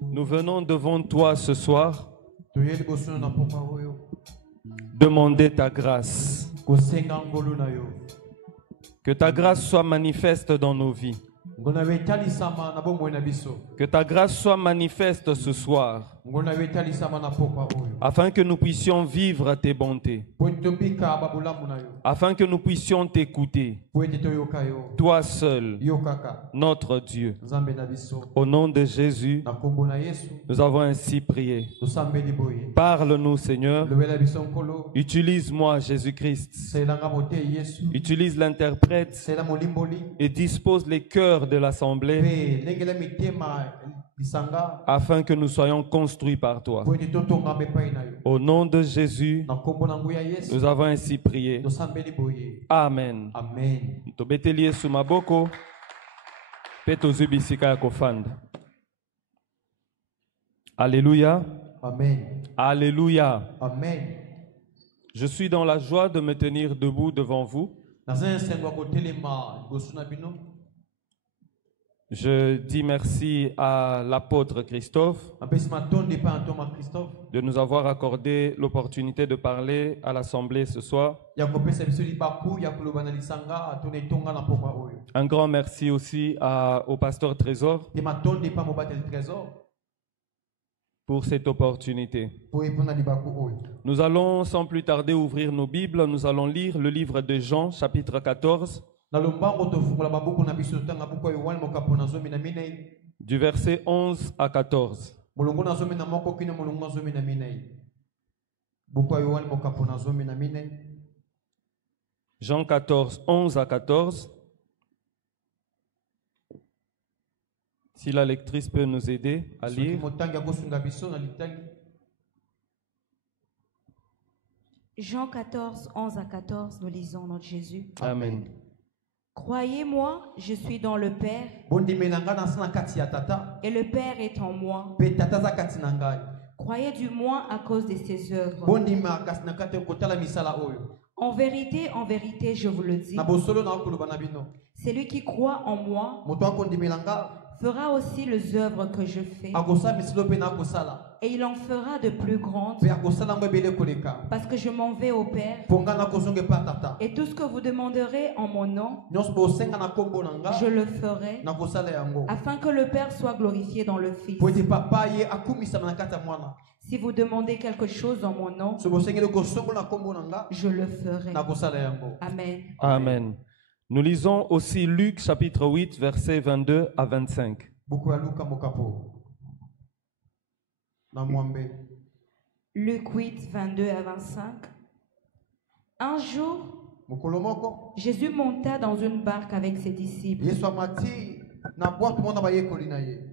Nous venons devant toi ce soir demander ta grâce. Que ta grâce soit manifeste dans nos vies. Que ta grâce soit manifeste ce soir, afin que nous puissions vivre tes bontés, afin que nous puissions t'écouter, toi seul, notre Dieu. Au nom de Jésus, nous avons ainsi prié. Parle-nous, Seigneur. Utilise-moi, Jésus-Christ. Utilise l'interprète et dispose les cœurs de l'assemblée afin que nous soyons construits par toi. Au nom de Jésus, nous avons ainsi prié. Amen. Tobeteli sous maboko, peto zubisika kofanda. Alléluia. Amen. Alléluia. Amen. Je suis dans la joie de me tenir debout devant vous. Je dis merci à l'apôtre Christophe de nous avoir accordé l'opportunité de parler à l'Assemblée ce soir. Un grand merci aussi au pasteur Trésor pour cette opportunité. Nous allons sans plus tarder ouvrir nos Bibles. Nous allons lire le livre de Jean, chapitre 14. Du verset 11 à 14. Jean 14, 11 à 14. Si la lectrice peut nous aider à lire. Jean 14, 11 à 14, nous lisons notre Jésus. Amen. Croyez-moi, je suis dans le Père, et le Père est en moi. Croyez du moins à cause de ses œuvres. En vérité, je vous le dis, celui qui croit en moi fera aussi les œuvres que je fais, et il en fera de plus grandes, parce que je m'en vais au Père, et tout ce que vous demanderez en mon nom, je le ferai, afin que le Père soit glorifié dans le Fils. Si vous demandez quelque chose en mon nom, je le ferai. Amen. Amen. Nous lisons aussi Luc chapitre 8, versets 22 à 25. Luc 8, 22 à 25. Un jour, Jésus monta dans une barque avec ses disciples.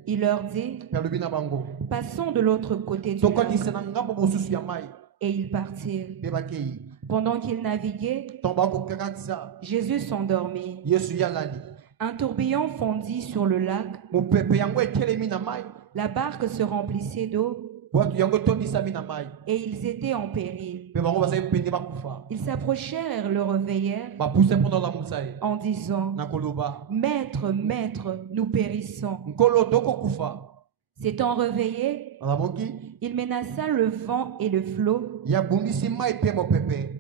Il leur dit, passons de l'autre côté du lac. Et ils partirent. Pendant qu'ils naviguaient, Jésus s'endormit. Un tourbillon fondit sur le lac. La barque se remplissait d'eau. Et ils étaient en péril. Ils s'approchèrent et le réveillèrent en disant, Maître, Maître, nous périssons. S'étant réveillé, il menaça le vent et le flot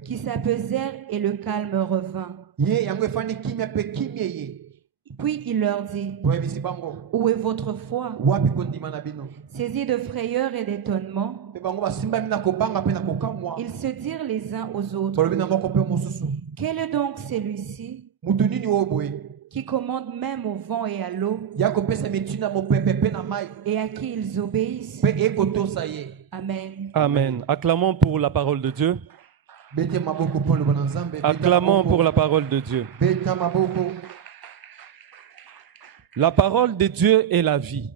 qui s'apaisèrent et le calme revint. Puis il leur dit, où est votre foi? Saisis de frayeur et d'étonnement, ils se dirent les uns aux autres, quel est donc celui-ci qui commande même au vent et à l'eau, et à qui ils obéissent? Amen. Amen. Acclamons pour la parole de Dieu. Acclamons pour la parole de Dieu. La parole de Dieu est la vie.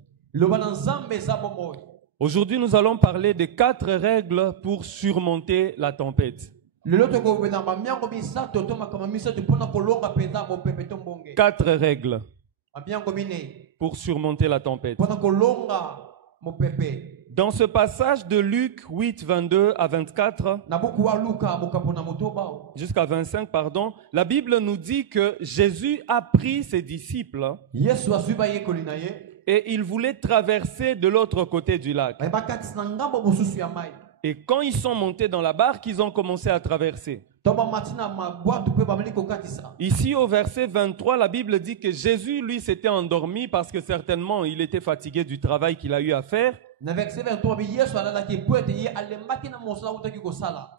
Aujourd'hui, nous allons parler de 4 règles pour surmonter la tempête. 4 règles pour surmonter la tempête. Dans ce passage de Luc 8, 22 à 24, jusqu'à 25, pardon, la Bible nous dit que Jésus a pris ses disciples et ils voulaient traverser de l'autre côté du lac. Et quand ils sont montés dans la barque, ils ont commencé à traverser. Ici au verset 23, la Bible dit que Jésus, lui, s'était endormi parce que certainement il était fatigué du travail qu'il a eu à faire.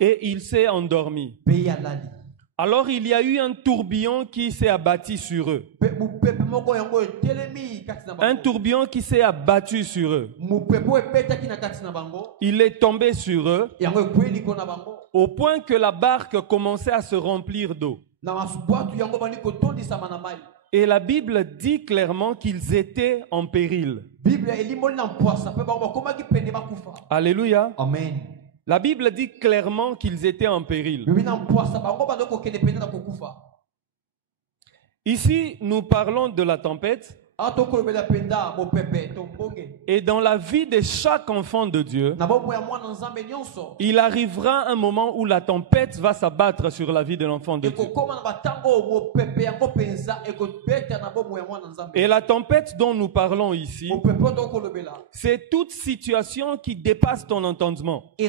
Et il s'est endormi. Alors il y a eu un tourbillon qui s'est abattu sur eux. Un tourbillon qui s'est abattu sur eux. Il est tombé sur eux au point que la barque commençait à se remplir d'eau. Et la Bible dit clairement qu'ils étaient en péril. Alléluia. Amen. La Bible dit clairement qu'ils étaient en péril. Ici, nous parlons de la tempête. Et dans la vie de chaque enfant de Dieu, il arrivera un moment où la tempête va s'abattre sur la vie de l'enfant de Dieu. Et la tempête dont nous parlons ici, c'est toute situation qui dépasse ton entendement. Et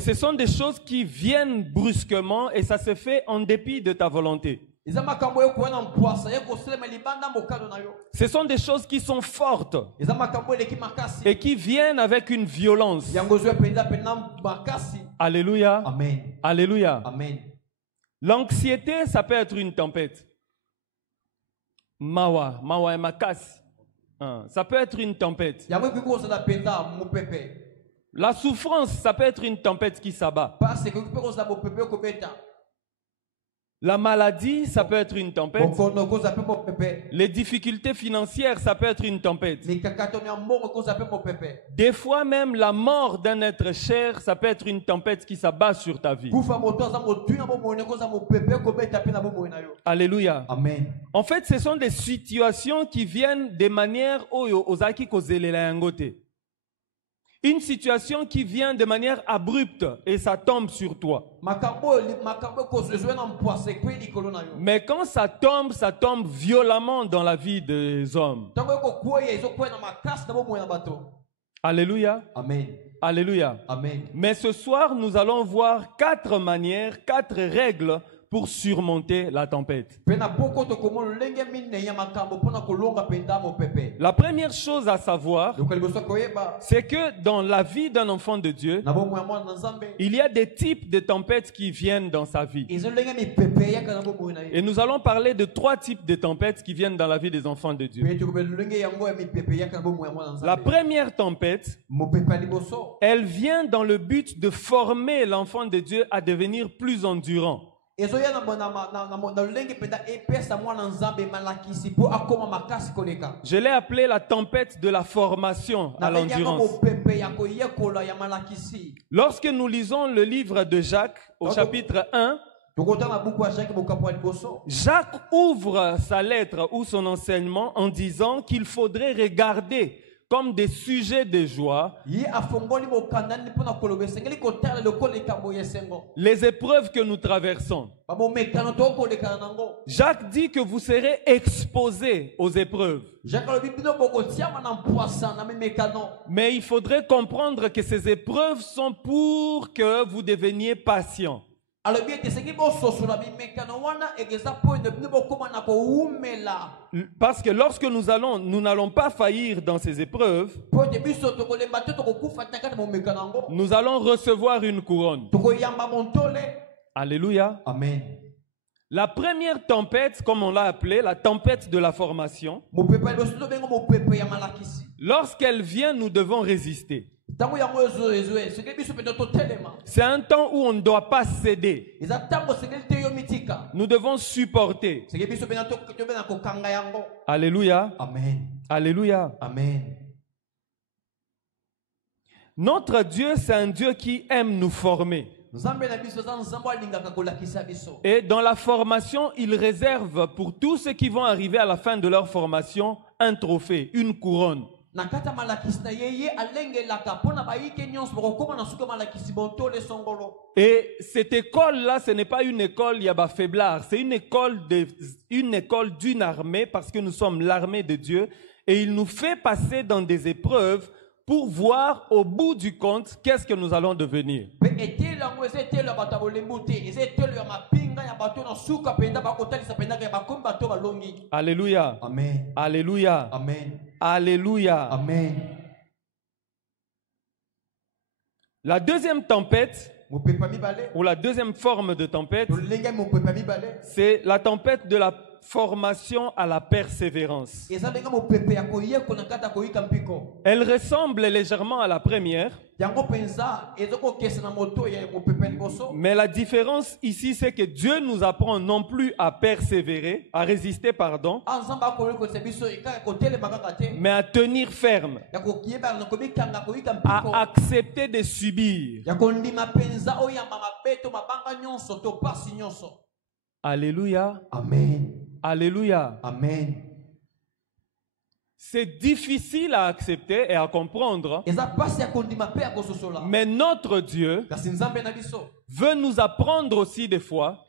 ce sont des choses qui viennent brusquement et ça se fait en dépit de ta volonté. Ce sont des choses qui sont fortes et qui viennent avec une violence. Alléluia. Amen. Alléluia. Amen. L'anxiété, ça peut être une tempête. Mawa et makasi. Ça peut être une tempête. La souffrance, ça peut être une tempête qui s'abat. La maladie, ça peut être une tempête. Les difficultés financières, ça peut être une tempête. Des fois même, la mort d'un être cher, ça peut être une tempête qui s'abat sur ta vie. Alléluia. Amen. En fait, ce sont des situations qui viennent de manière ozaki kozelela yangote. Une situation qui vient de manière abrupte et ça tombe sur toi. Mais quand ça tombe violemment dans la vie des hommes. Alléluia. Amen. Alléluia. Amen. Mais ce soir, nous allons voir 4 manières, 4 règles pour surmonter la tempête. La première chose à savoir, c'est que dans la vie d'un enfant de Dieu, il y a des types de tempêtes qui viennent dans sa vie. Et nous allons parler de 3 types de tempêtes qui viennent dans la vie des enfants de Dieu. La première tempête, elle vient dans le but de former l'enfant de Dieu à devenir plus endurant. Je l'ai appelé la tempête de la formation à l'endurance. Lorsque nous lisons le livre de Jacques au chapitre 1, Jacques ouvre sa lettre ou son enseignement en disant qu'il faudrait regarder comme des sujets de joie les épreuves que nous traversons. Jacques dit que vous serez exposés aux épreuves. Mais il faudrait comprendre que ces épreuves sont pour que vous deveniez patient. Parce que lorsque nous n'allons pas faillir dans ces épreuves, nous allons recevoir une couronne. Alléluia. Amen. La première tempête, comme on l'a appelée, la tempête de la formation, lorsqu'elle vient, nous devons résister. C'est un temps où on ne doit pas céder. Nous devons supporter. Alléluia. Amen. Alléluia. Amen. Notre Dieu, c'est un Dieu qui aime nous former. Et dans la formation, il réserve pour tous ceux qui vont arriver à la fin de leur formation un trophée, une couronne. Et cette école-là, ce n'est pas une école Yaba faiblard, c'est une école d'une armée, parce que nous sommes l'armée de Dieu, et il nous fait passer dans des épreuves pour voir au bout du compte qu'est-ce que nous allons devenir. Alléluia. Amen. Alléluia. Amen. Alléluia. Amen. La deuxième tempête, ou la deuxième forme de tempête, c'est la tempête de la formation à la persévérance. Elle ressemble légèrement à la première, mais la différence ici, c'est que Dieu nous apprend non plus à persévérer, à résister, pardon, mais à tenir ferme, à accepter de subir. Alléluia. Amen. Alléluia. Amen. C'est difficile à accepter et à comprendre, mais notre Dieu veut nous apprendre aussi des fois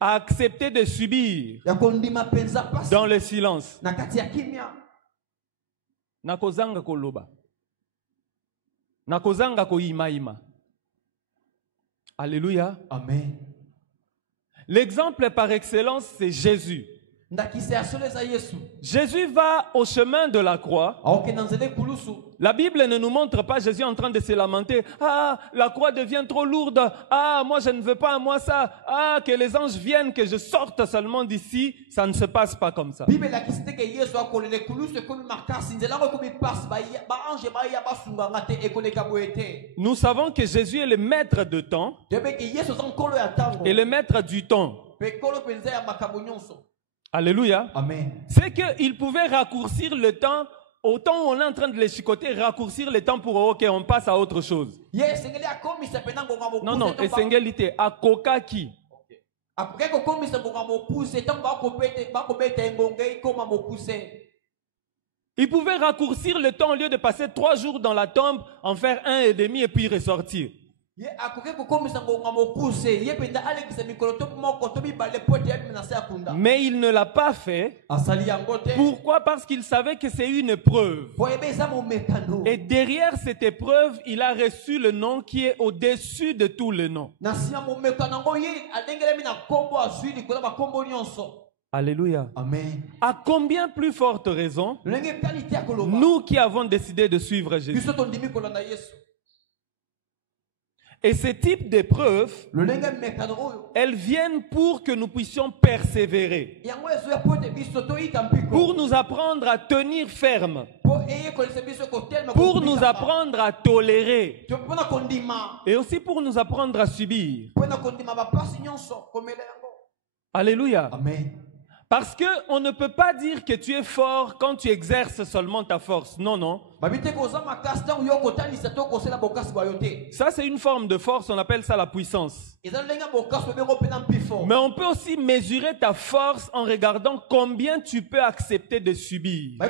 à accepter de subir dans le silence. Nakozanga koloba. Nakozanga koimaima. Alléluia. Amen. L'exemple par excellence, c'est Jésus. Jésus va au chemin de la croix. La Bible ne nous montre pas Jésus en train de se lamenter. Ah, la croix devient trop lourde. Ah, moi je ne veux pas, moi ça. Ah, que les anges viennent, que je sorte seulement d'ici. Ça ne se passe pas comme ça. Nous savons que Jésus est le maître de temps et le maître du temps. Alléluia. Amen. C'est qu'il pouvait raccourcir le temps. Au temps où on est en train de les chicoter, raccourcir le temps pour OK, on passe à autre chose. Non, non, esengélité, à kokaki. Il pouvait raccourcir le temps au lieu de passer 3 jours dans la tombe, en faire 1 et demi et puis ressortir. Mais il ne l'a pas fait. Pourquoi? Parce qu'il savait que c'est une épreuve. Et derrière cette épreuve, il a reçu le nom qui est au-dessus de tout le nom. Alléluia. Amen. À combien plus forte raison, nous qui avons décidé de suivre Jésus. Et ces types d'épreuves, elles viennent pour que nous puissions persévérer. Pour nous apprendre à tenir ferme. Pour nous apprendre à tolérer. Et aussi pour nous apprendre à subir. Alléluia. Amen. Parce qu'on ne peut pas dire que tu es fort quand tu exerces seulement ta force. Non, non. Ça, c'est une forme de force, on appelle ça la puissance. Mais on peut aussi mesurer ta force en regardant combien tu peux accepter de subir.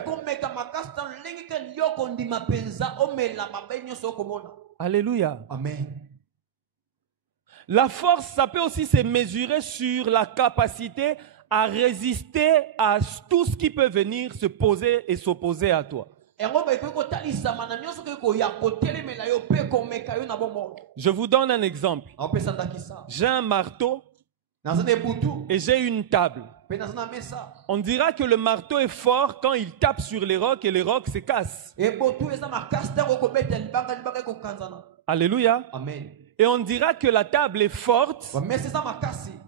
Alléluia. Amen. La force, ça peut aussi se mesurer sur la capacité à résister à tout ce qui peut venir se poser et s'opposer à toi. Je vous donne un exemple. J'ai un marteau et j'ai une table. On dira que le marteau est fort quand il tape sur les rocs et les rocs se cassent. Alléluia. Amen. Et on dira que la table est forte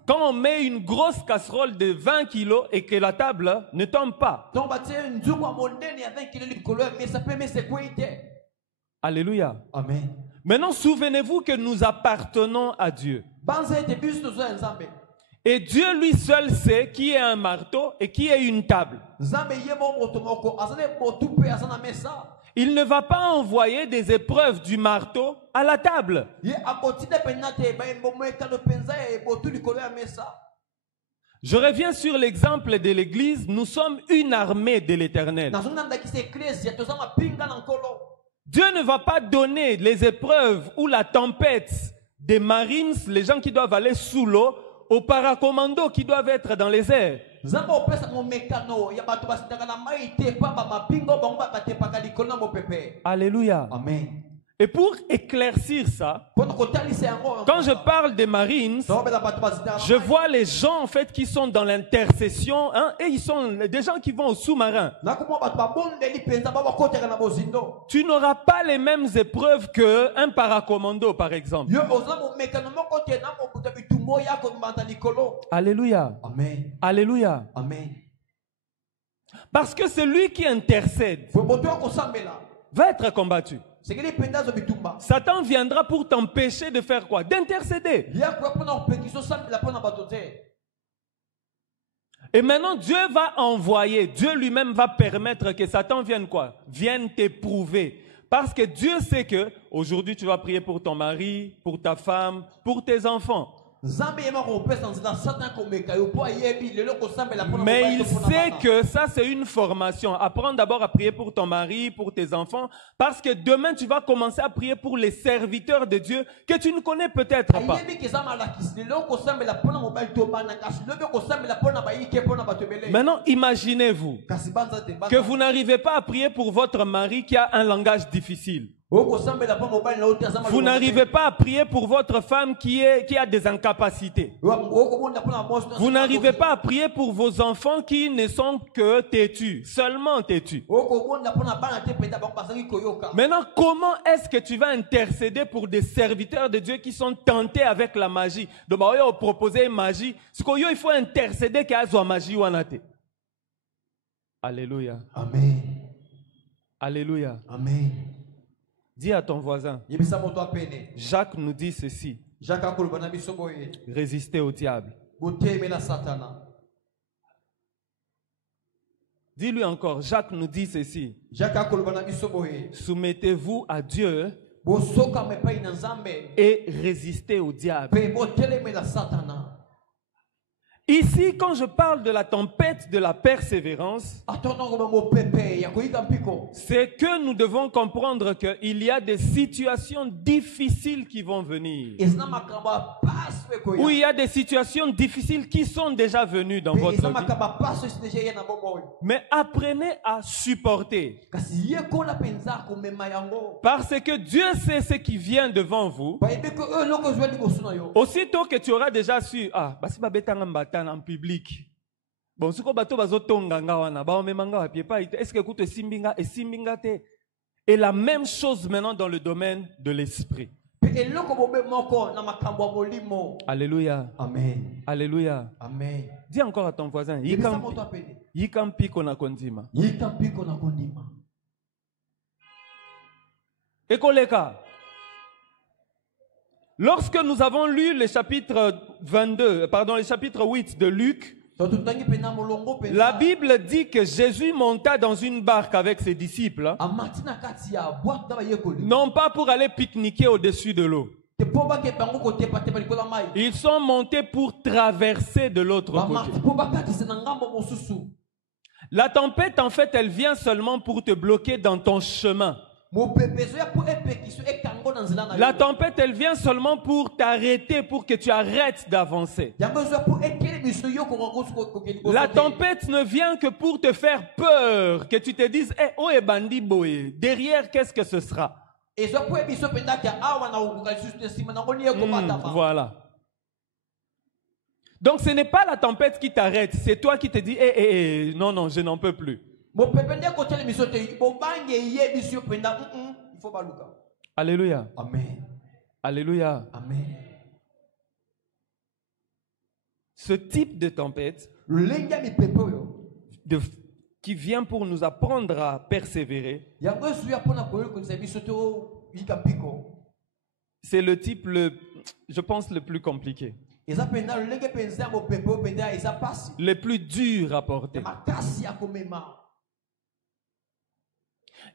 quand on met une grosse casserole de 20 kilos et que la table ne tombe pas. Alléluia. Amen. Maintenant, souvenez-vous que nous appartenons à Dieu. Et Dieu lui seul sait qui est un marteau et qui est une table. Il ne va pas envoyer des épreuves du marteau à la table. Je reviens sur l'exemple de l'Église. Nous sommes une armée de l'Éternel. Dieu ne va pas donner les épreuves ou la tempête des Marines, les gens qui doivent aller sous l'eau, aux paracommandos qui doivent être dans les airs. Alléluia. Amen. Et pour éclaircir ça, quand je parle des Marines, je vois les gens en fait qui sont dans l'intercession, hein, et ils sont des gens qui vont au sous-marin. Tu n'auras pas les mêmes épreuves qu'un paracommando, par exemple. Alléluia. Amen. Alléluia. Amen. Parce que celui qui intercède va être combattu. Satan viendra pour t'empêcher de faire quoi? D'intercéder. Et maintenant, Dieu va envoyer, Dieu lui-même va permettre que Satan vienne quoi? Vienne t'éprouver. Parce que Dieu sait que aujourd'hui tu vas prier pour ton mari, pour ta femme, pour tes enfants. Mais il sait que ça c'est une formation. Apprends d'abord à prier pour ton mari, pour tes enfants, parce que demain tu vas commencer à prier pour les serviteurs de Dieu que tu ne connais peut-être pas. Maintenant, imaginez-vous que vous n'arrivez pas à prier pour votre mari qui a un langage difficile. Vous n'arrivez pas à prier pour votre femme qui a des incapacités. Vous n'arrivez pas à prier pour vos enfants qui ne sont que têtus, seulement têtus. Maintenant, comment est-ce que tu vas intercéder pour des serviteurs de Dieu qui sont tentés avec la magie? Donc, on va proposer une magie. Il faut intercéder qu'il y ait une magie. Alléluia. Amen. Alléluia. Amen. Dis à ton voisin, Jacques nous dit ceci, résistez au diable. Dis-lui encore, Jacques nous dit ceci, soumettez-vous à Dieu et résistez au diable. Ici, quand je parle de la tempête de la persévérance, c'est que nous devons comprendre qu'il y a des situations difficiles qui vont venir. Ou il y a des situations difficiles qui sont déjà venues dans votre vie. Mais apprenez à supporter. Parce que Dieu sait ce qui vient devant vous. Aussitôt que tu auras déjà su, en public. Bon, ce que bato bazotonga ngawana, ba omemanga wa piepa, est-ce que écoute simbinga et simbinga te? Et la même chose maintenant dans le domaine de l'esprit. Alléluia. Amen. Alléluia. Amen. Dis encore à ton voisin, yikampi kona kondima. Ekoleka. Lorsque nous avons lu le chapitre 8 de Luc, la Bible dit que Jésus monta dans une barque avec ses disciples, non pas pour aller pique-niquer au-dessus de l'eau. Ils sont montés pour traverser de l'autre côté. La tempête, en fait, elle vient seulement pour te bloquer dans ton chemin. La tempête, elle vient seulement pour t'arrêter, pour que tu arrêtes d'avancer. La tempête ne vient que pour te faire peur, que tu te dises, oh et bandi boy, derrière qu'est-ce que ce sera? Voilà. Donc ce n'est pas la tempête qui t'arrête, c'est toi qui te dis, non, je n'en peux plus. Alléluia. Amen. Alléluia. Amen. Ce type de tempête qui vient pour nous apprendre à persévérer, c'est le type, je pense, le plus compliqué. Le plus dur à porter.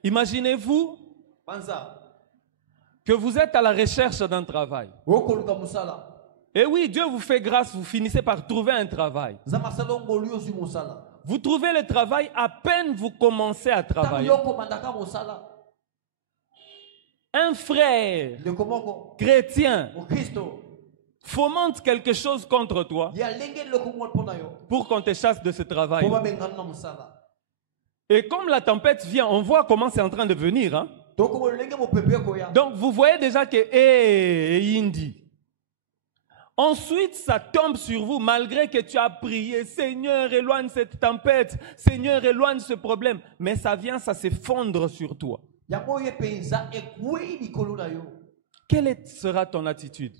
Imaginez-vous que vous êtes à la recherche d'un travail. Et oui, Dieu vous fait grâce, vous finissez par trouver un travail. Vous trouvez le travail, à peine vous commencez à travailler. Un frère chrétien fomente quelque chose contre toi pour qu'on te chasse de ce travail. Et comme la tempête vient, on voit comment c'est en train de venir. Hein? Donc vous voyez déjà que Indi. Ensuite, ça tombe sur vous malgré que tu as prié. Seigneur, éloigne cette tempête. Seigneur, éloigne ce problème. Mais ça vient, ça s'effondre sur toi. Quelle sera ton attitude?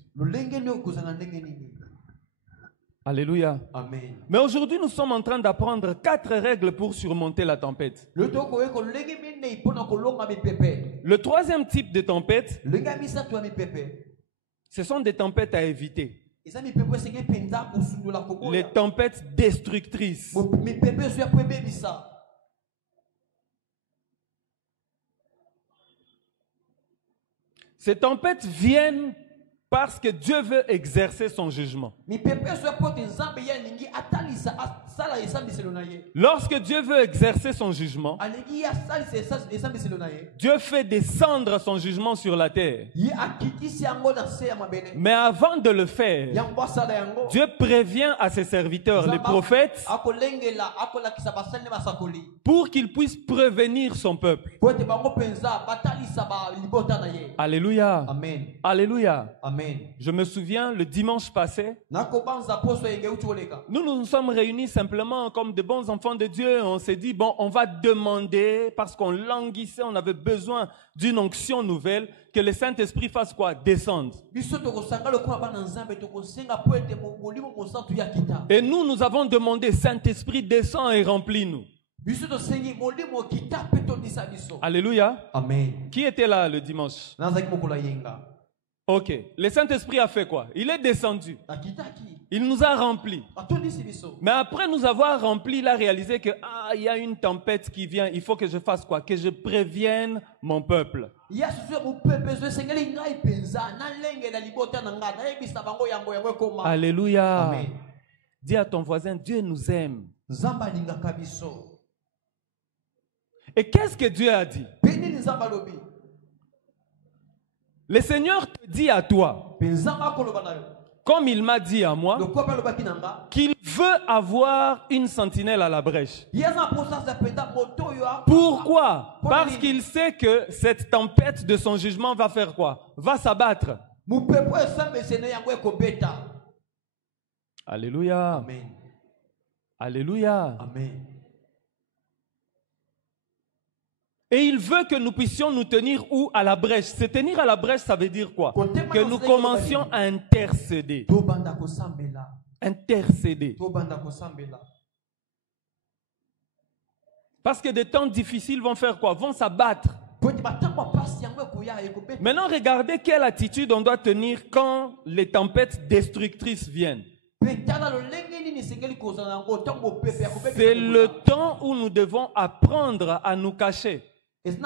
Alléluia. Amen. Mais aujourd'hui, nous sommes en train d'apprendre 4 règles pour surmonter la tempête. Le 3e type de tempête, ce sont des tempêtes à éviter. Les tempêtes destructrices. Ces tempêtes viennent parce que Dieu veut exercer son jugement. Lorsque Dieu veut exercer son jugement, Dieu fait descendre son jugement sur la terre. Mais avant de le faire, Dieu prévient à ses serviteurs, les prophètes, pour qu'ils puissent prévenir son peuple. Alléluia. Amen. Alléluia. Amen. Je me souviens, le dimanche passé, nous nous sommes réunis simplement comme de bons enfants de Dieu. On s'est dit, bon, on va demander, parce qu'on languissait, on avait besoin d'une onction nouvelle, que le Saint-Esprit fasse quoi? Descendre. Et nous avons demandé, Saint-Esprit, descends et remplis-nous. Alléluia. Amen. Qui était là le dimanche? Ok. Le Saint-Esprit a fait quoi? Il est descendu. Il nous a remplis. Mais après nous avoir remplis, il a réalisé que il y a une tempête qui vient. Il faut que je fasse quoi? Que je prévienne mon peuple. Alléluia. Amen. Dis à ton voisin, Dieu nous aime. Et qu'est-ce que Dieu a dit? Le Seigneur te dit à toi, comme il m'a dit à moi, qu'il veut avoir une sentinelle à la brèche. Pourquoi? Parce qu'il sait que cette tempête de son jugement va faire quoi? Va s'abattre. Alléluia. Amen. Alléluia. Amen. Et il veut que nous puissions nous tenir où? À la brèche. Se tenir à la brèche, ça veut dire quoi? Que nous commencions à intercéder. Intercéder. Parce que des temps difficiles vont faire quoi? Vont s'abattre. Maintenant, regardez quelle attitude on doit tenir quand les tempêtes destructrices viennent. C'est le temps où nous devons apprendre à nous cacher. C'est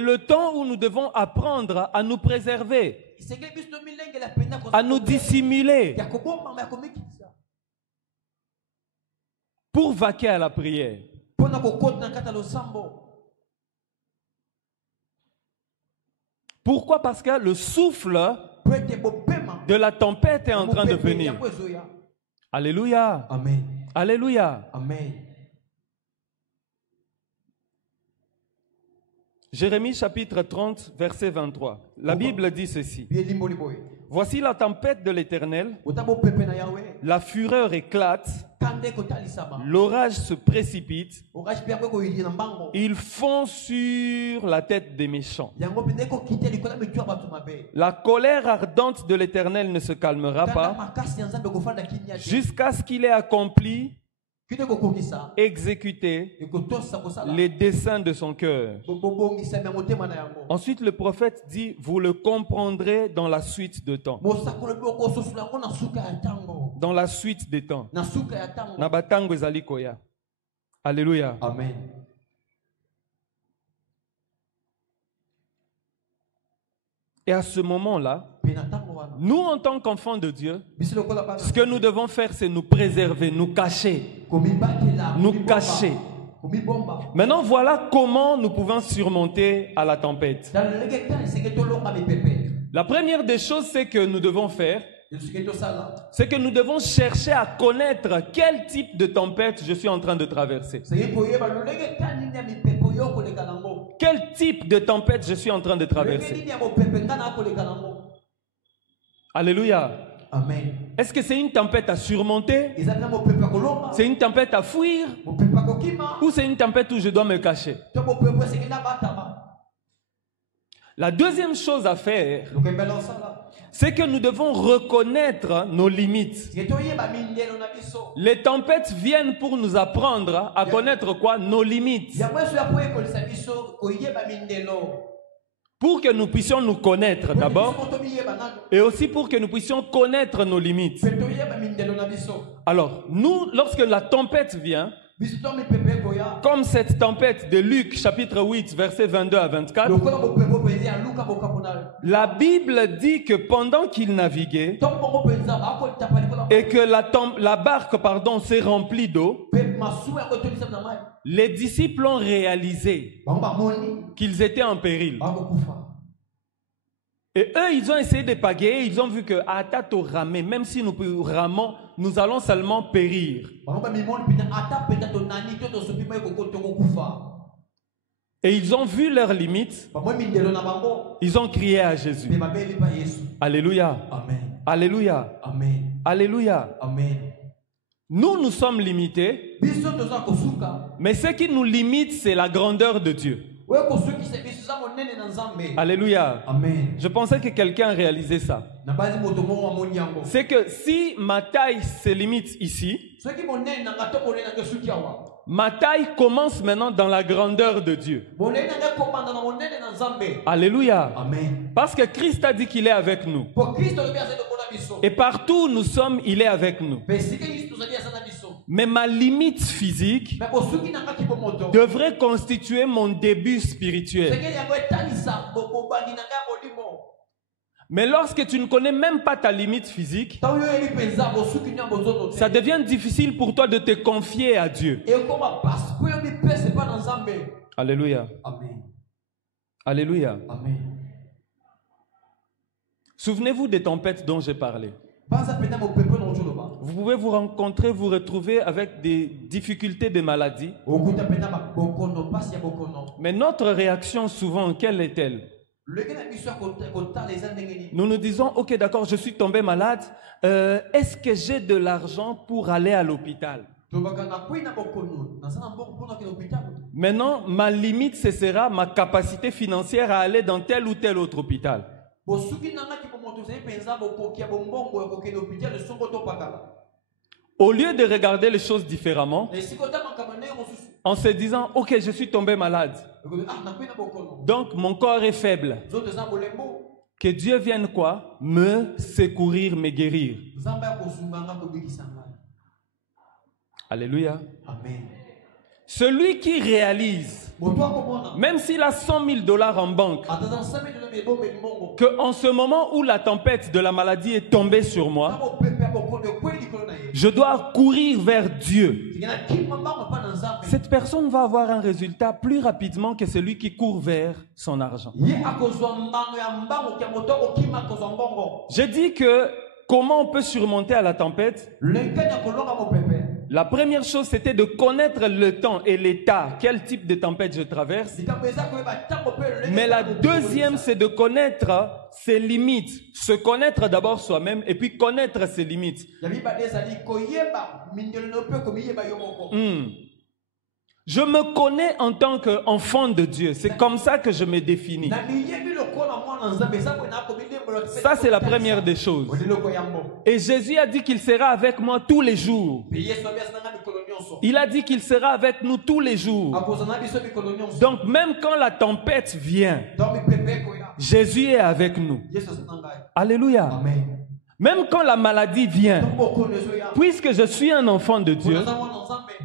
le temps où nous devons apprendre à nous préserver, à nous dissimuler, pour vaquer à la prière. Pourquoi? Parce que le souffle de la tempête est en train de venir. Alléluia. Amen. Alléluia. Amen. Jérémie chapitre 30, verset 23. La Bible dit ceci. Voici la tempête de l'Éternel, la fureur éclate, l'orage se précipite, il fond sur la tête des méchants. La colère ardente de l'Éternel ne se calmera pas jusqu'à ce qu'il ait accompli, exécuter les desseins de son cœur. Ensuite, le prophète dit, vous le comprendrez dans la suite de temps. Dans la suite des temps. Alléluia. Amen. Et à ce moment-là, nous, en tant qu'enfants de Dieu, ce que nous devons faire, c'est nous préserver, nous cacher. Nous cacher. Maintenant, voilà comment nous pouvons surmonter à la tempête. La première des choses, c'est que nous devons faire, c'est que nous devons chercher à connaître quel type de tempête je suis en train de traverser. Quel type de tempête je suis en train de traverser. Alléluia. Amen. Est-ce que c'est une tempête à surmonter? C'est une tempête à fuir? Ou c'est une tempête où je dois me cacher? La deuxième chose à faire, c'est que nous devons reconnaître nos limites. Les tempêtes viennent pour nous apprendre à connaître quoi? Nos limites. Pour que nous puissions nous connaître d'abord, et aussi pour que nous puissions connaître nos limites. Alors, nous, lorsque la tempête vient, comme cette tempête de Luc chapitre 8 versets 22 à 24, la Bible dit que pendant qu'ils naviguaient et que la barque s'est remplie d'eau, les disciples ont réalisé qu'ils étaient en péril. Et eux, ils ont essayé de pagayer, ils ont vu que Atato ramé, même si nous ramons, nous allons seulement périr. Et ils ont vu leurs limites. Ils ont crié à Jésus. Alléluia. Amen. Alléluia. Amen. Alléluia. Amen. Nous sommes limités. Mais ce qui nous limite, c'est la grandeur de Dieu. Alléluia. Amen. Je pensais que quelqu'un réalisait ça. C'est que si ma taille se limite ici, ma taille commence maintenant dans la grandeur de Dieu. Alléluia. Amen. Parce que Christ a dit qu'il est avec nous. Et partout où nous sommes, il est avec nous. Mais ma limite physique devrait constituer mon début spirituel. Mais lorsque tu ne connais même pas ta limite physique, ça devient difficile pour toi de te confier à Dieu. Alléluia. Amen. Alléluia. Amen. Souvenez-vous des tempêtes dont j'ai parlé. Vous pouvez vous rencontrer, vous retrouver avec des difficultés de maladie. Mais notre réaction souvent, quelle est-elle? Nous nous disons, ok, d'accord, je suis tombé malade. Est-ce que j'ai de l'argent pour aller à l'hôpital? Maintenant, ma limite, ce sera ma capacité financière à aller dans tel ou tel autre hôpital. Au lieu de regarder les choses différemment, en se disant, ok, je suis tombé malade, donc mon corps est faible, que Dieu vienne quoi? Me secourir, me guérir. Alléluia. Amen. Celui qui réalise, même s'il a $100 000 en banque, qu'en ce moment où la tempête de la maladie est tombée sur moi, je dois courir vers Dieu. Cette personne va avoir un résultat plus rapidement que celui qui court vers son argent. Je dis que comment on peut surmonter à la tempête? La première chose, c'était de connaître le temps et l'état, quel type de tempête je traverse. Mais la deuxième, c'est de connaître ses limites. Se connaître d'abord soi-même et puis connaître ses limites. Je me connais en tant qu'enfant de Dieu. C'est comme ça que je me définis. Ça, c'est la première des choses. Et Jésus a dit qu'il sera avec moi tous les jours. Il a dit qu'il sera avec nous tous les jours. Donc, même quand la tempête vient, Jésus est avec nous. Alléluia. Même quand la maladie vient, puisque je suis un enfant de Dieu,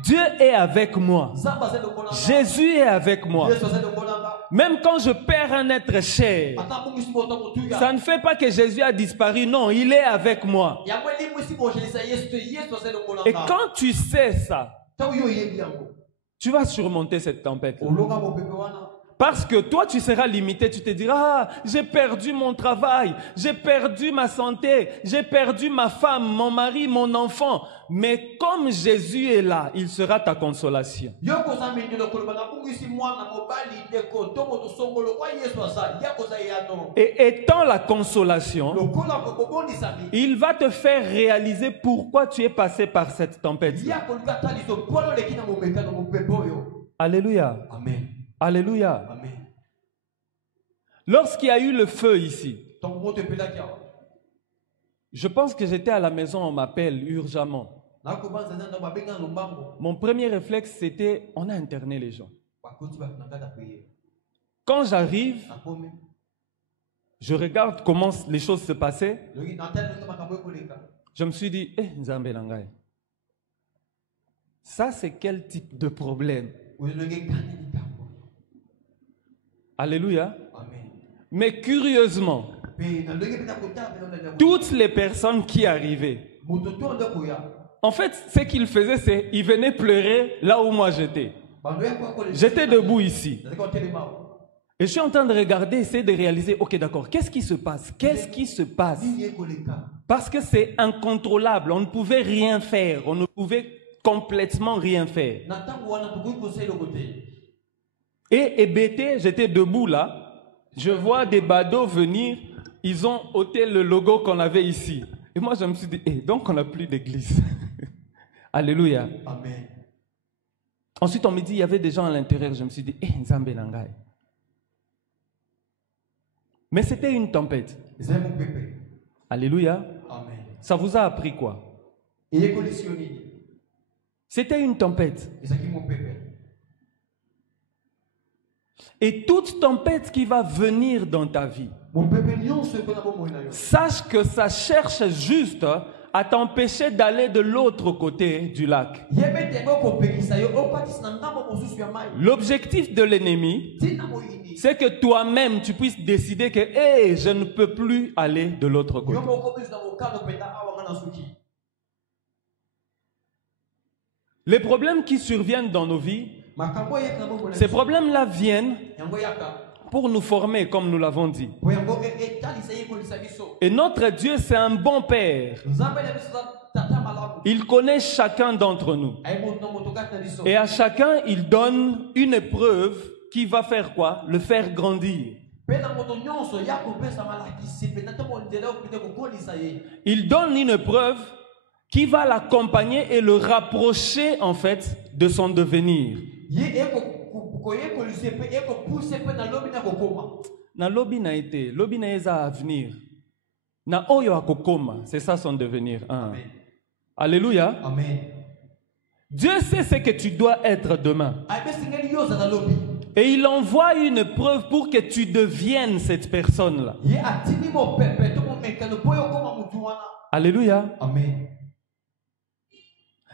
Dieu est avec moi. Jésus est avec moi. Même quand je perds un être cher, ça ne fait pas que Jésus a disparu. Non, il est avec moi. Et quand tu sais ça, tu vas surmonter cette tempête. Parce que toi, tu seras limité. Tu te diras, j'ai perdu mon travail, j'ai perdu ma santé, j'ai perdu ma femme, mon mari, mon enfant. Mais comme Jésus est là, il sera ta consolation. Et étant la consolation, il va te faire réaliser pourquoi tu es passé par cette tempête. Alléluia. Amen. Alléluia. Amen. Lorsqu'il y a eu le feu ici, je pense que j'étais à la maison, on m'appelle urgemment. Mon premier réflexe, c'était, on a interné les gens. Quand j'arrive, je regarde comment les choses se passaient. Je me suis dit, Nzambe Langai, ça c'est quel type de problème? Alléluia. Amen. Mais curieusement, toutes les personnes qui arrivaient, en fait, ce qu'ils faisaient, c'est qu'ils venaient pleurer là où moi j'étais. J'étais debout ici. Et je suis en train de regarder, essayer de réaliser, ok, d'accord, qu'est-ce qui se passe? Qu'est-ce qui se passe? Parce que c'est incontrôlable, on ne pouvait rien faire, on ne pouvait complètement rien faire. Et hébété, j'étais debout là, je vois des badauds venir, ils ont ôté le logo qu'on avait ici. Et moi je me suis dit, donc on n'a plus d'église. Alléluia. Amen. Ensuite on me dit, il y avait des gens à l'intérieur, je me suis dit, Nzambe Langai. Mais c'était une tempête. Alléluia. Amen. Ça vous a appris quoi? C'était une tempête. Et toute tempête qui va venir dans ta vie, sache que ça cherche juste à t'empêcher d'aller de l'autre côté du lac. L'objectif de l'ennemi, c'est que toi-même tu puisses décider que je ne peux plus aller de l'autre côté. Les problèmes qui surviennent dans nos vies, ces problèmes-là viennent pour nous former, comme nous l'avons dit. Et notre Dieu, c'est un bon Père. Il connaît chacun d'entre nous. Et à chacun, il donne une épreuve qui va faire quoi? Le faire grandir. Il donne une épreuve qui va l'accompagner et le rapprocher en fait de son devenir. Na lobi na été, lobi na eza avenir. Na oyo akokoma, c'est ça son devenir. Amen. Alléluia. Amen. Dieu sait ce que tu dois être demain. Et il envoie une preuve pour que tu deviennes cette personne-là. Alléluia. Amen.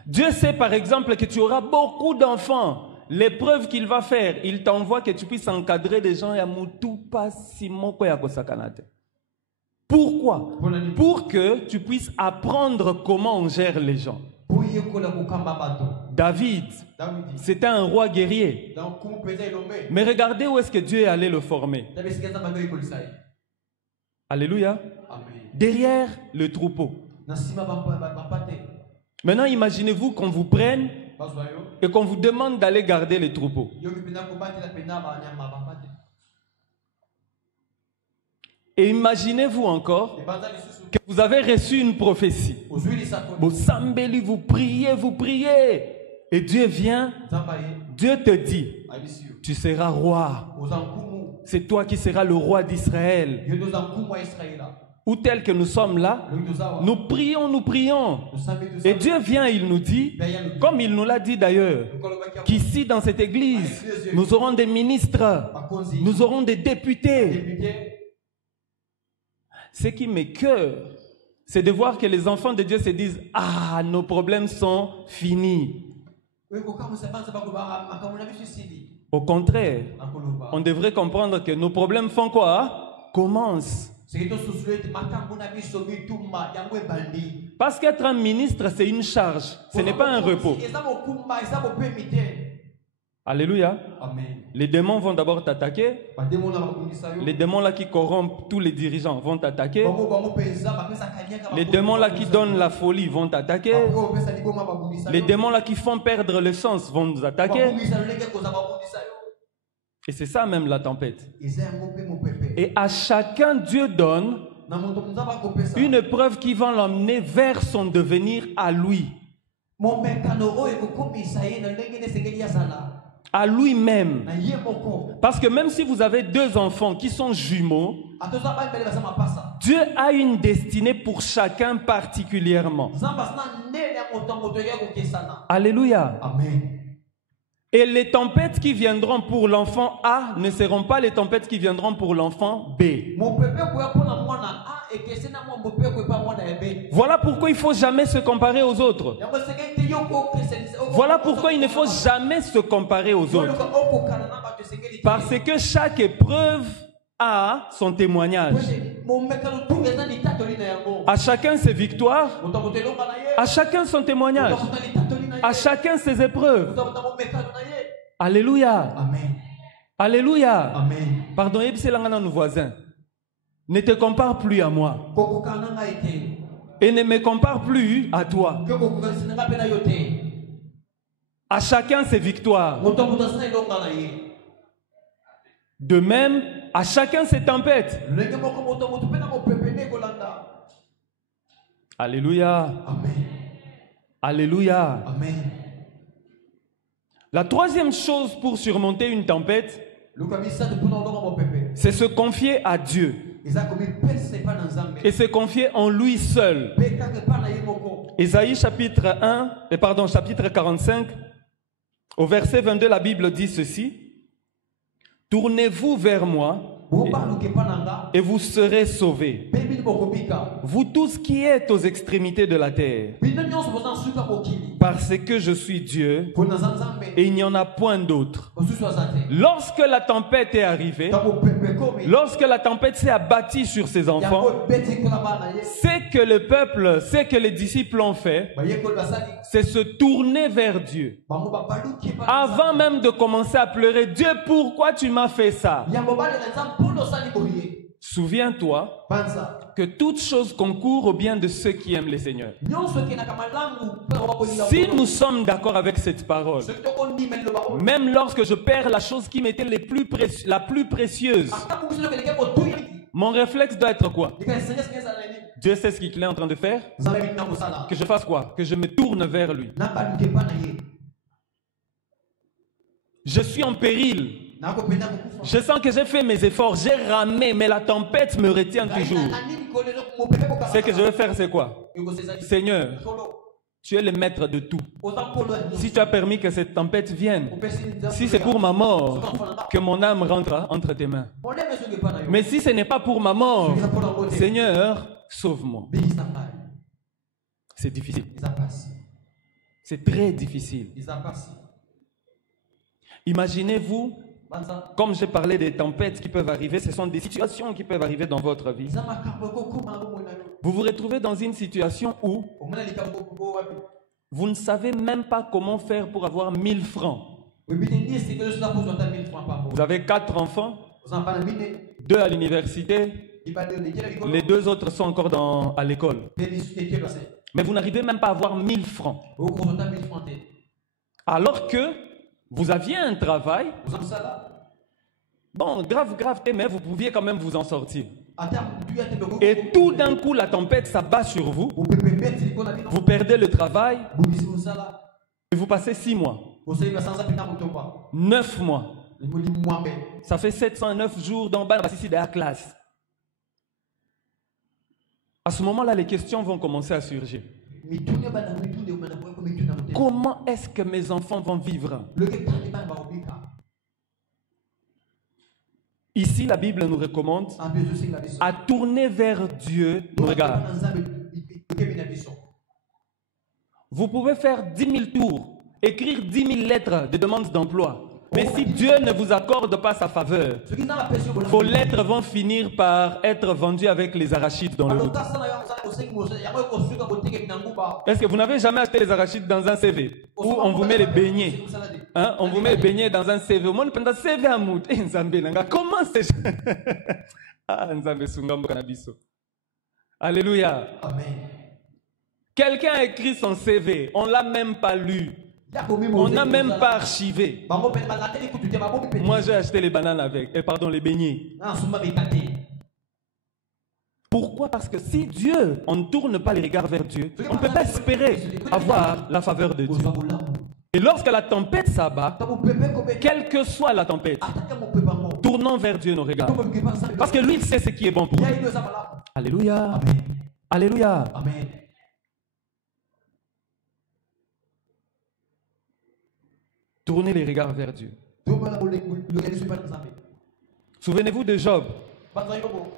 Dieu sait par exemple que tu auras beaucoup d'enfants. L'épreuve qu'il va faire, il t'envoie que tu puisses encadrer des gens. Pourquoi? Pour que tu puisses apprendre comment on gère les gens. David, c'était un roi guerrier. Mais regardez où est-ce que Dieu est allé le former. Alléluia. Derrière le troupeau. Maintenant, imaginez-vous qu'on vous prenne et qu'on vous demande d'aller garder les troupeaux. Et imaginez-vous encore que vous avez reçu une prophétie. Vous priez. Et Dieu vient, Dieu te dit, tu seras roi. C'est toi qui seras le roi d'Israël. Ou tel que nous sommes là, nous prions. Et Dieu vient, il nous dit, comme il nous l'a dit d'ailleurs, qu'ici dans cette église, nous aurons des ministres, nous aurons des députés. Ce qui m'écoeure, c'est de voir que les enfants de Dieu se disent, nos problèmes sont finis. Au contraire, on devrait comprendre que nos problèmes font quoi? Commencent. Parce qu'être un ministre, c'est une charge. Ce n'est pas un repos. Alléluia. Amen. Les démons vont d'abord t'attaquer. Les démons là qui corrompent tous les dirigeants vont t'attaquer. Les démons là qui donnent la folie vont t'attaquer. Les démons là qui font perdre le sens vont nous attaquer. Et c'est ça même la tempête. Et à chacun, Dieu donne une preuve qui va l'emmener vers son devenir à lui. À lui-même. Parce que même si vous avez deux enfants qui sont jumeaux, Dieu a une destinée pour chacun particulièrement. Alléluia. Amen. Et les tempêtes qui viendront pour l'enfant A ne seront pas les tempêtes qui viendront pour l'enfant B. Voilà pourquoi il ne faut jamais se comparer aux autres. Voilà pourquoi il ne faut jamais se comparer aux autres. Parce que chaque épreuve a son témoignage. À chacun ses victoires, à chacun son témoignage, à chacun ses épreuves. Alléluia. Amen. Alléluia. Amen. Pardon, nos voisins. Ne te compare plus à moi. Et ne me compare plus à toi. À chacun ses victoires. De même, à chacun ses tempêtes. Alléluia. Amen. Alléluia. Amen. La troisième chose pour surmonter une tempête, c'est se confier à Dieu. Et se confier en lui seul. Ésaïe chapitre 45, au verset 22, la Bible dit ceci. Tournez-vous vers moi et vous serez sauvés. Vous tous qui êtes aux extrémités de la terre. Parce que je suis Dieu et il n'y en a point d'autre. Lorsque la tempête est arrivée, lorsque la tempête s'est abattue sur ses enfants, c'est que le peuple, c'est que les disciples ont fait, c'est se tourner vers Dieu. Avant même de commencer à pleurer, Dieu, pourquoi tu m'as fait ça? Souviens-toi que toute chose concourt au bien de ceux qui aiment le Seigneur. Si nous sommes d'accord avec cette parole, même lorsque je perds la chose qui m'était la plus précieuse, mon réflexe doit être quoi? Dieu sait ce qu'il est en train de faire. Que je fasse quoi? Que je me tourne vers lui. Je suis en péril. Je sens que j'ai fait mes efforts, j'ai ramé, mais la tempête me retient toujours. Ce que je vais faire, c'est quoi? Seigneur, tu es le maître de tout. Si tu as permis que cette tempête vienne, si c'est pour ma mort, que mon âme rentre entre tes mains. Mais si ce n'est pas pour ma mort, Seigneur, sauve-moi. C'est difficile. C'est très difficile. Imaginez-vous, comme j'ai parlé des tempêtes qui peuvent arriver, ce sont des situations qui peuvent arriver dans votre vie. Vous vous retrouvez dans une situation où vous ne savez même pas comment faire pour avoir 1000 francs. Vous avez 4 enfants, 2 à l'université, les 2 autres sont encore à l'école. Mais vous n'arrivez même pas à avoir 1000 francs. Alors que vous aviez un travail. Bon, grave, mais vous pouviez quand même vous en sortir. Et tout d'un coup, la tempête s'abat sur vous. Vous perdez le travail. Et vous passez 6 mois. 9 mois. Ça fait 709 jours dans la classe. À ce moment-là, les questions vont commencer à surgir. Comment est-ce que mes enfants vont vivre? Ici, la Bible nous recommande à tourner vers Dieu nos regards. Vous pouvez faire 10 000 tours écrire 10 000 lettres de demande d'emploi. Mais si Dieu ne vous accorde pas sa faveur, vos lettres vont finir par être vendues avec les arachides dans le dos. Est-ce que vous n'avez jamais acheté les arachides dans un CV où on vous met les beignets, hein? On vous met les beignets dans un CV. Comment c'est? Alléluia. Quelqu'un a écrit son CV, on ne l'a même pas lu. On n'a même pas archivé. Moi, j'ai acheté les bananes avec, les beignets. Pourquoi? Parce que si Dieu, on ne tourne pas les regards vers Dieu, on ne peut pas espérer avoir la faveur de Dieu. Et lorsque la tempête s'abat, quelle que soit la tempête, tournons vers Dieu nos regards. Parce que lui, il sait ce qui est bon pour nous. Alléluia. Alléluia. Amen. Tournez les regards vers Dieu. Souvenez-vous de Job.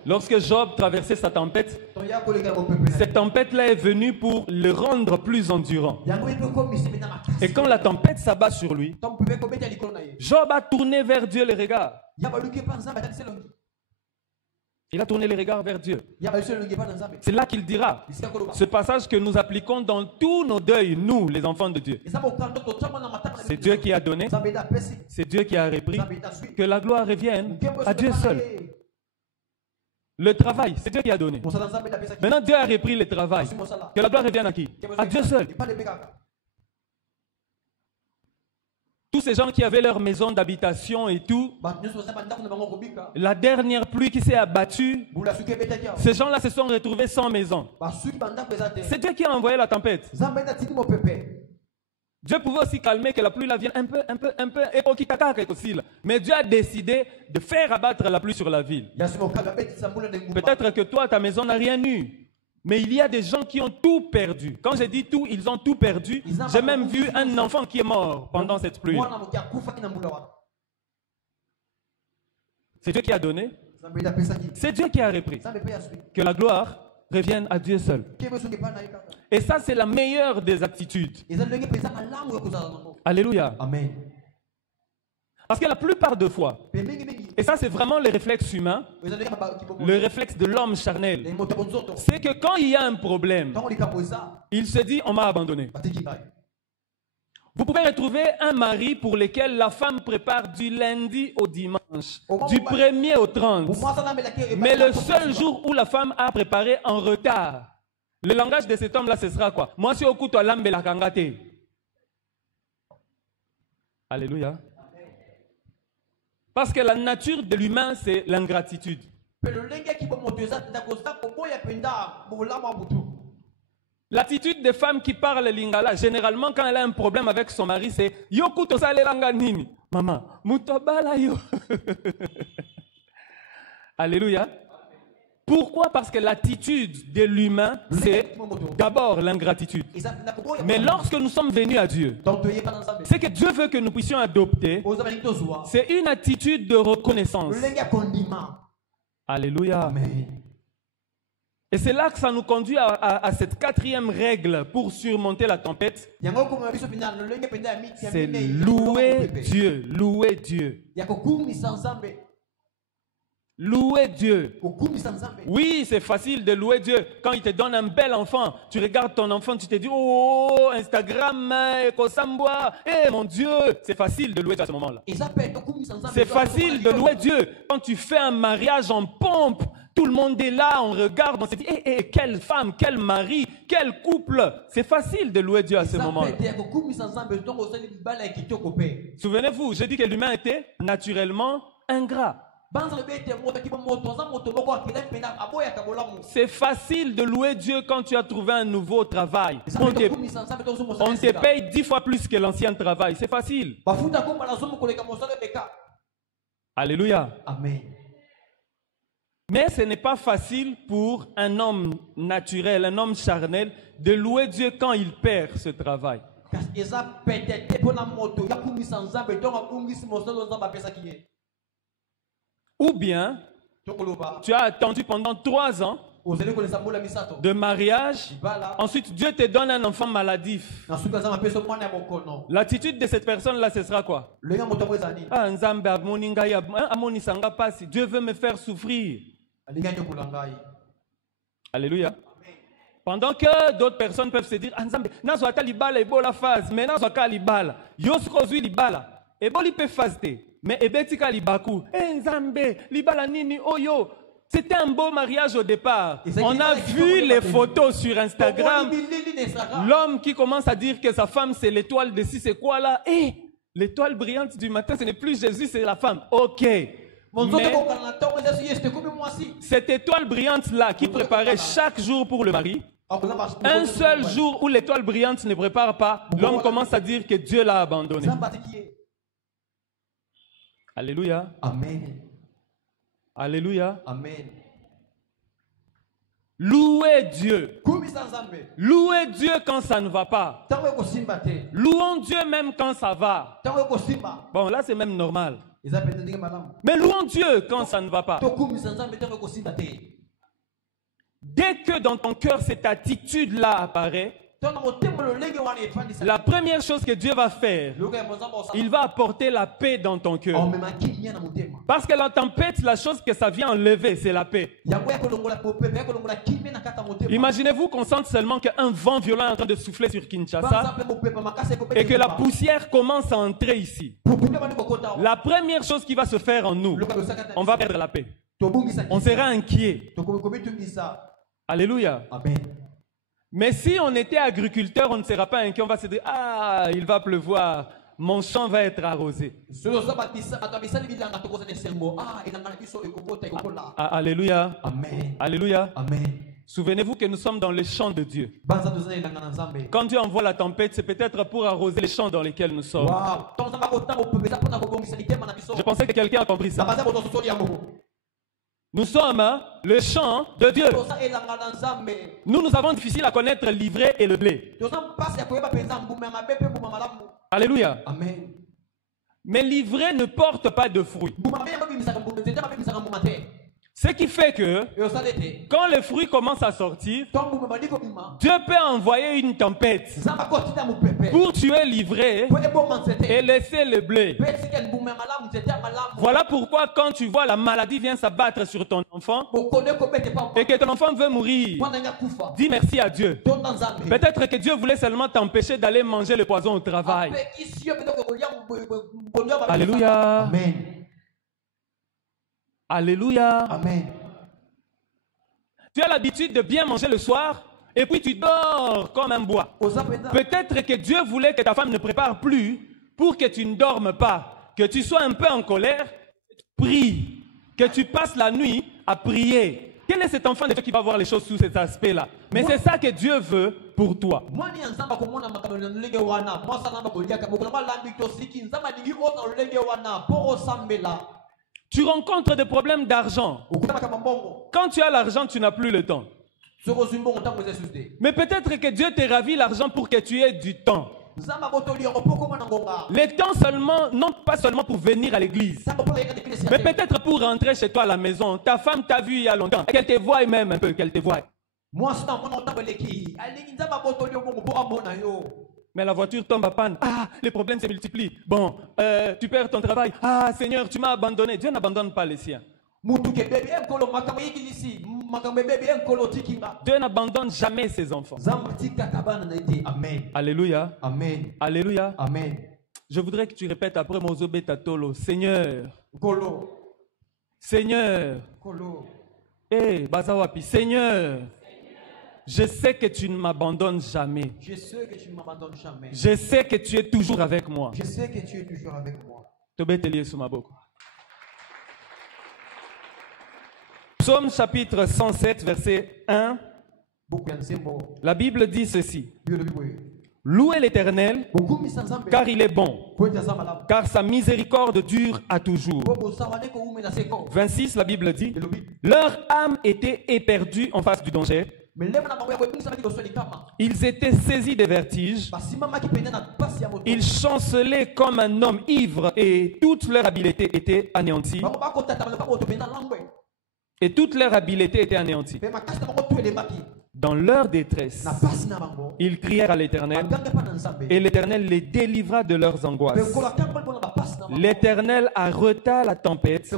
Lorsque Job traversait sa tempête, cette tempête-là est venue pour le rendre plus endurant. Et quand la tempête s'abat sur lui, Job a tourné vers Dieu les regards. Il a tourné les regards vers Dieu. C'est là qu'il dira, ce passage que nous appliquons dans tous nos deuils, nous, les enfants de Dieu. C'est Dieu qui a donné, c'est Dieu qui a repris, que la gloire revienne à Dieu seul. Le travail, c'est Dieu qui a donné. Maintenant, Dieu a repris le travail. Que la gloire revienne à qui? À Dieu seul. Tous ces gens qui avaient leur maison d'habitation et tout, la dernière pluie qui s'est abattue, ces gens-là se sont retrouvés sans maison. C'est Dieu qui a envoyé la tempête. Dieu pouvait aussi calmer que la pluie la vienne un peu, mais Dieu a décidé de faire abattre la pluie sur la ville. Peut-être que toi, ta maison n'a rien eu. Mais il y a des gens qui ont tout perdu. Quand je dis tout, ils ont tout perdu. J'ai même vu un enfant qui est mort pendant cette pluie. C'est Dieu qui a donné. C'est Dieu qui a repris. Que la gloire revienne à Dieu seul. Et ça, c'est la meilleure des attitudes. Alléluia. Amen. Parce que la plupart des fois, et ça c'est vraiment le réflexe humain, le réflexe de l'homme charnel, c'est que quand il y a un problème, il se dit on m'a abandonné. Vous pouvez retrouver un mari pour lequel la femme prépare du lundi au dimanche, du 1er au 30. Mais le seul jour où la femme a préparé en retard, le langage de cet homme-là, ce sera quoi? Moi, si au coup, toi, l'ambe la kangate. Alléluia. Parce que la nature de l'humain, c'est l'ingratitude. L'attitude des femmes qui parlent lingala, généralement, quand elle a un problème avec son mari, c'est Yoku tosale langa nini. Maman, mutobala yo. Alléluia. Pourquoi? Parce que l'attitude de l'humain, c'est d'abord l'ingratitude. Mais lorsque nous sommes venus à Dieu, ce que Dieu veut que nous puissions adopter, c'est une attitude de reconnaissance. Alléluia. Amen. Et c'est là que ça nous conduit à cette quatrième règle pour surmonter la tempête. C'est louer Dieu. Louer Dieu. Louer Dieu. Oui, c'est facile de louer Dieu. Quand il te donne un bel enfant, tu regardes ton enfant, tu te dis, oh, Instagram, Kosambwa, mon Dieu. C'est facile de louer Dieu à ce moment-là. C'est facile de louer Dieu. Quand tu fais un mariage en pompe, tout le monde est là, on regarde, on se dit, quelle femme, quel mari, quel couple. C'est facile de louer Dieu à ce moment-là. Souvenez-vous, j'ai dit que l'humain était naturellement ingrat. C'est facile de louer Dieu quand tu as trouvé un nouveau travail. On te paye 10 fois plus que l'ancien travail. C'est facile. Alléluia. Amen. Mais ce n'est pas facile pour un homme naturel, un homme charnel, de louer Dieu quand il perd ce travail. Ou bien, tu as attendu pendant 3 ans de mariage. Ensuite, Dieu te donne un enfant maladif. L'attitude de cette personne-là, ce sera quoi? Ah, Dieu veut me faire souffrir. Alléluia. Pendant que d'autres personnes peuvent se dire, c'était un beau mariage au départ. On a vu les photos sur Instagram. L'homme qui commence à dire que sa femme c'est l'étoile de si c'est quoi là? L'étoile brillante du matin, ce n'est plus Jésus, c'est la femme. Ok. Mais cette étoile brillante là qui préparait chaque jour pour le mari, un seul jour où l'étoile brillante ne prépare pas, l'homme commence à dire que Dieu l'a abandonné. Alléluia. Amen. Alléluia. Amen. Louez Dieu. Louez Dieu quand ça ne va pas. Louons Dieu même quand ça va. Bon, là c'est même normal. Mais louons Dieu quand ça ne va pas. Dès que dans ton cœur cette attitude-là apparaît, la première chose que Dieu va faire, il va apporter la paix dans ton cœur. Parce que la tempête, la chose que ça vient enlever, c'est la paix. Imaginez-vous qu'on sente seulement qu'un vent violent est en train de souffler sur Kinshasa et que la poussière commence à entrer ici. La première chose qui va se faire en nous, on va perdre la paix. On sera inquiet. Alléluia. Amen. Mais si on était agriculteur, on ne sera pas inquiet. On va se dire, ah, il va pleuvoir. Mon champ va être arrosé. Alléluia. Amen. Alléluia. Amen. Souvenez-vous que nous sommes dans le champ de Dieu. Quand Dieu envoie la tempête, c'est peut-être pour arroser les champs dans lesquels nous sommes. Je pensais que quelqu'un a compris ça. Nous sommes le champ de Dieu. Nous avons difficile à connaître l'ivraie et le blé. Alléluia. Amen. Mais l'ivraie ne porte pas de fruits. Ce qui fait que quand les fruits commencent à sortir, Dieu peut envoyer une tempête pour tuer l'ivraie et laisser le blé. Voilà pourquoi quand tu vois la maladie vient s'abattre sur ton enfant et que ton enfant veut mourir, dis merci à Dieu. Peut-être que Dieu voulait seulement t'empêcher d'aller manger le poison au travail. Alléluia. Amen. Alléluia. Amen. Tu as l'habitude de bien manger le soir et puis tu dors comme un bois. Peut-être que Dieu voulait que ta femme ne prépare plus pour que tu ne dormes pas, que tu sois un peu en colère, prie, que tu passes la nuit à prier. Quel est cet enfant de Dieu qui va voir les choses sous cet aspect-là? Mais c'est ça que Dieu veut pour toi. Tu rencontres des problèmes d'argent. Quand tu as l'argent, tu n'as plus le temps. Mais peut-être que Dieu te ravit l'argent pour que tu aies du temps. Le temps seulement, non pas seulement pour venir à l'église, mais peut-être pour rentrer chez toi à la maison. Ta femme t'a vu il y a longtemps, qu'elle te voie même un peu, qu'elle te voie. Mais la voiture tombe à panne. Ah, les problèmes se multiplient. Bon, tu perds ton travail. Ah, Seigneur, tu m'as abandonné. Dieu n'abandonne pas les siens. Dieu n'abandonne jamais ses enfants. Amen. Alléluia. Amen. Alléluia. Amen. Je voudrais que tu répètes après Mozobe Tatolo. Seigneur. Seigneur. Eh, Bazawapi. Seigneur. Je sais que tu ne m'abandonnes jamais. Je sais que tu ne m'abandonnes jamais. Je sais que tu es toujours avec moi. Je sais que tu es toujours avec moi. Psaume chapitre 107, verset 1. La Bible dit ceci. Louez l'Éternel, car il est bon, car sa miséricorde dure à toujours. 26, la Bible dit, leur âme était éperdue en face du danger. Ils étaient saisis de vertiges. Ils chancelaient comme un homme ivre et toute leur habileté était anéantie. Et toute leur habileté était anéantie. Dans leur détresse, ils crièrent à l'Éternel et l'Éternel les délivra de leurs angoisses. L'Éternel arrêta la tempête,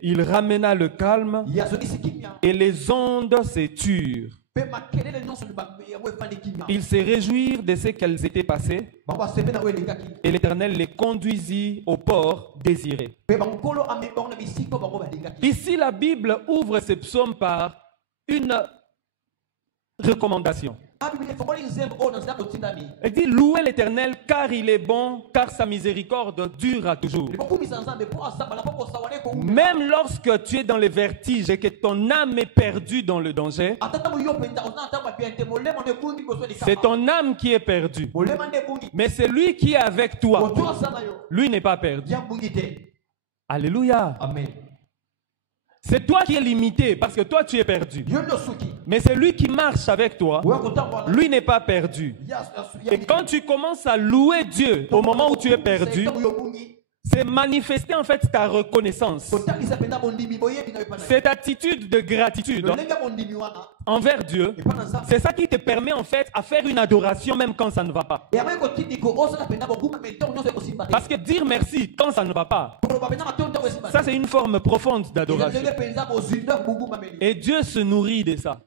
il ramena le calme et les ondes se turent. Ils se réjouirent de ce qu'elles étaient passées et l'Éternel les conduisit au port désiré. Ici, la Bible ouvre ce psaume par une recommandation. Elle dit: louez l'Éternel car il est bon, car sa miséricorde dure à toujours. Même lorsque tu es dans le vertige et que ton âme est perdue dans le danger, c'est ton âme qui est perdue. Mais c'est lui qui est avec toi. Lui n'est pas perdu. Alléluia. Amen. C'est toi qui es limité parce que toi tu es perdu. Mais c'est lui qui marche avec toi. Lui n'est pas perdu. Et quand tu commences à louer Dieu au moment où tu es perdu, c'est manifester en fait ta reconnaissance. Cette attitude de gratitude envers Dieu, c'est ça qui te permet en fait à faire une adoration même quand ça ne va pas. Parce que dire merci quand ça ne va pas, ça c'est une forme profonde d'adoration. Et Dieu se nourrit de ça.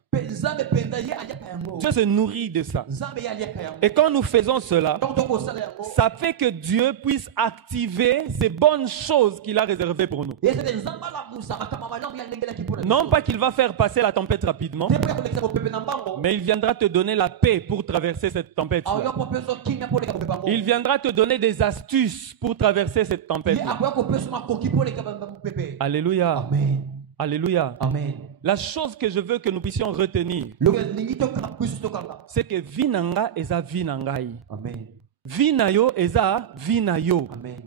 Dieu se nourrit de ça. Et quand nous faisons cela, ça fait que Dieu puisse activer ces bonnes choses qu'il a réservées pour nous. Non pas qu'il va faire passer la tempête rapidement, mais il viendra te donner la paix pour traverser cette tempête. Il viendra te donner des astuces pour traverser cette tempête. Alléluia. Amen. Alléluia. Amen. La chose que je veux que nous puissions retenir, c'est que vinanga eza vinangai. Amen. Vinayo eza vinayo. Amen.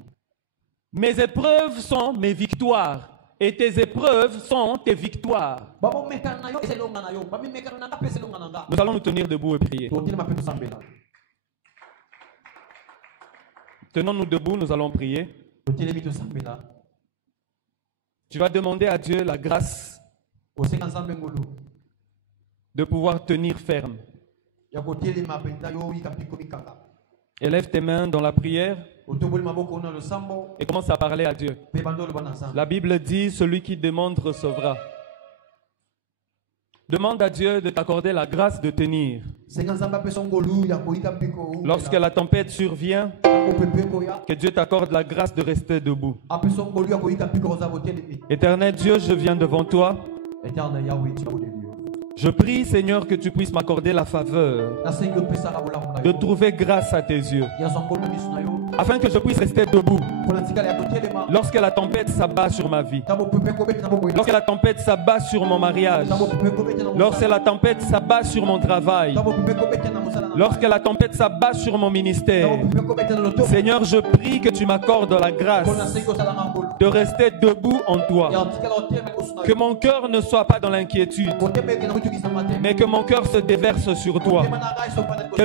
Mes épreuves sont mes victoires. Et tes épreuves sont tes victoires. Nous allons nous tenir debout et prier. Tenons-nous debout, nous allons prier. Tu vas demander à Dieu la grâce de pouvoir tenir ferme. Élève tes mains dans la prière et commence à parler à Dieu. La Bible dit: celui qui demande recevra. Demande à Dieu de t'accorder la grâce de tenir. Lorsque la tempête survient, que Dieu t'accorde la grâce de rester debout. Éternel Dieu, je viens devant toi. Je prie, Seigneur, que tu puisses m'accorder la faveur de trouver grâce à tes yeux, afin que je puisse rester debout lorsque la tempête s'abat sur ma vie, lorsque la tempête s'abat sur mon mariage, lorsque la tempête s'abat sur mon travail, lorsque la tempête s'abat sur mon ministère. Seigneur, je prie que tu m'accordes la grâce de rester debout en toi, que mon cœur ne soit pas dans l'inquiétude, mais que mon cœur se déverse sur toi. Que